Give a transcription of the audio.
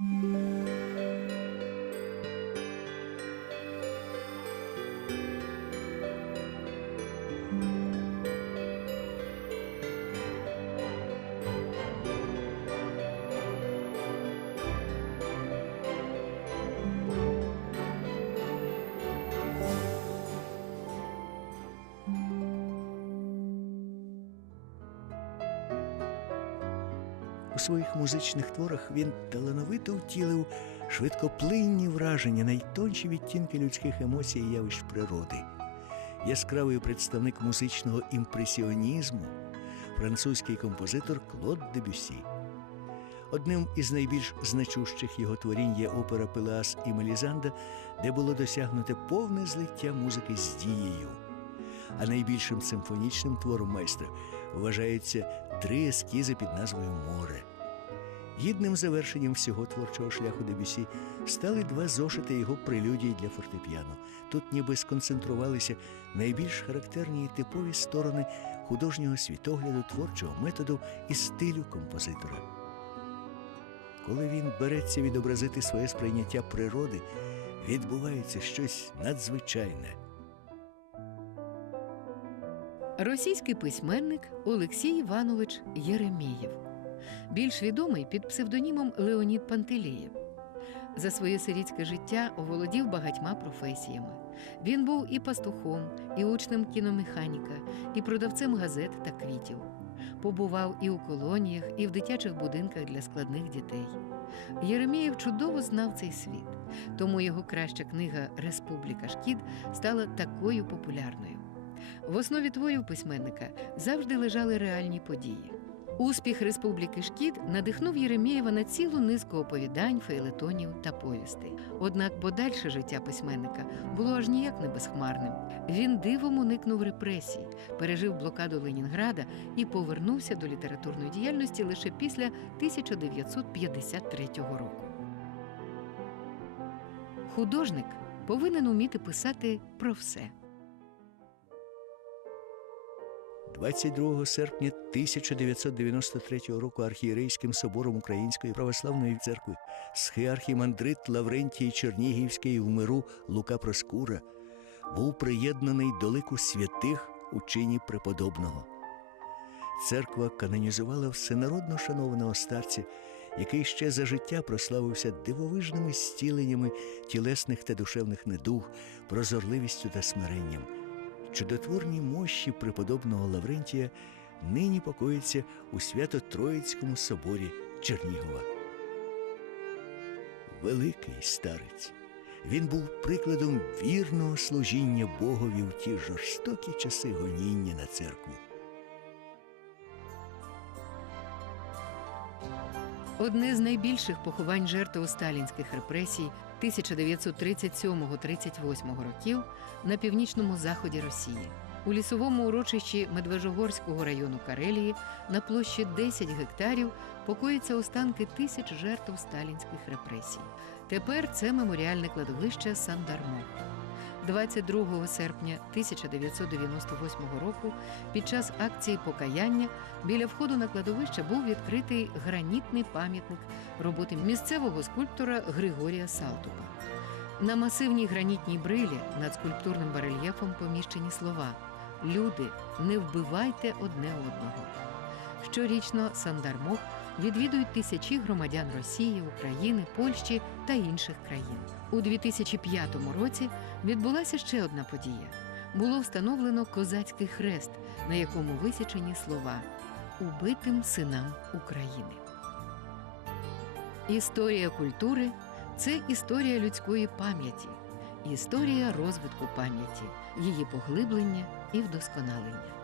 Música У своїх музичних творах він талановито втілив швидкоплинні враження, найтонші відтінки людських емоцій і явищ природи. Яскравий представник музичного імпресіонізму, французький композитор Клод Дебюсі. Одним із найбільш значущих його творінь є опера Пелеас і Мелізанда, де було досягнуте повне злиття музики з дією. А найбільшим симфонічним твором майстра вважаються три ескізи під назвою Море. Гідним завершенням всього творчого шляху Дебюсі стали два зошити його прелюдій для фортепіано. Тут ніби сконцентрувалися найбільш характерні і типові сторони художнього світогляду, творчого методу і стилю композитора. Коли він береться відобразити своє сприйняття природи, відбувається щось надзвичайне. Російський письменник Олексій Іванович Єремєєв, більш відомий під псевдонімом Леонід Пантелєєв. За своє сирітське життя оволодів багатьма професіями. Він був і пастухом, і учнем кіномеханіка, і продавцем газет та квітів. Побував і у колоніях, і в дитячих будинках для складних дітей. Єремєєв чудово знав цей світ, тому його краща книга Республіка Шкід стала такою популярною. В основі творів письменника завжди лежали реальні події. Успіх Республіки Шкіт надихнув Єремєєва на цілу низку оповідань, фейлетонів та повістей. Однак подальше життя письменника було аж ніяк не безхмарним. Він дивом уникнув репресій, пережив блокаду Ленінграда і повернувся до літературної діяльності лише після 1953 року. Художник повинен уміти писати про все. 22 серпня 1993 року архієрейським собором Української православної церкви схіархімандрит Лаврентій Чернігівський в миру Лука Проскура був приєднаний до лику святих у чині преподобного. Церква канонізувала всенародно шанованого старця, який ще за життя прославився дивовижними зціленнями тілесних та душевних недуг, прозорливістю та смиренням. Чудотворні мощі преподобного Лаврентія нині покоїться у Свято-Троїцькому соборі Чернігова. Великий старець. Він був прикладом вірного служіння Богові в ті жорстокі часи гоніння на церкву. Одне з найбільших поховань жертв сталінських репресій 1937-38 років на північному заході Росії. У лісовому урочищі Медвежогорського району Карелії на площі 10 гектарів покоїться останки тисяч жертв сталінських репресій. Тепер це меморіальне кладовище Сандармо. 22 серпня 1998 року під час акції покаяння біля входу на кладовище був відкритий гранітний пам'ятник роботи місцевого скульптора Григорія Салтупа. На масивній гранітній брилі над скульптурним барельєфом поміщені слова Люди, не вбивайте одне одного. Щорічно Сандармох відвідують тисячі громадян Росії, України, Польщі та інших країн. У 2005 році відбулася ще одна подія. Було встановлено козацький хрест, на якому висічені слова Убитим синам України. Історія культури це історія людської пам'яті, історія розвитку пам'яті, її поглиблення і вдосконалення.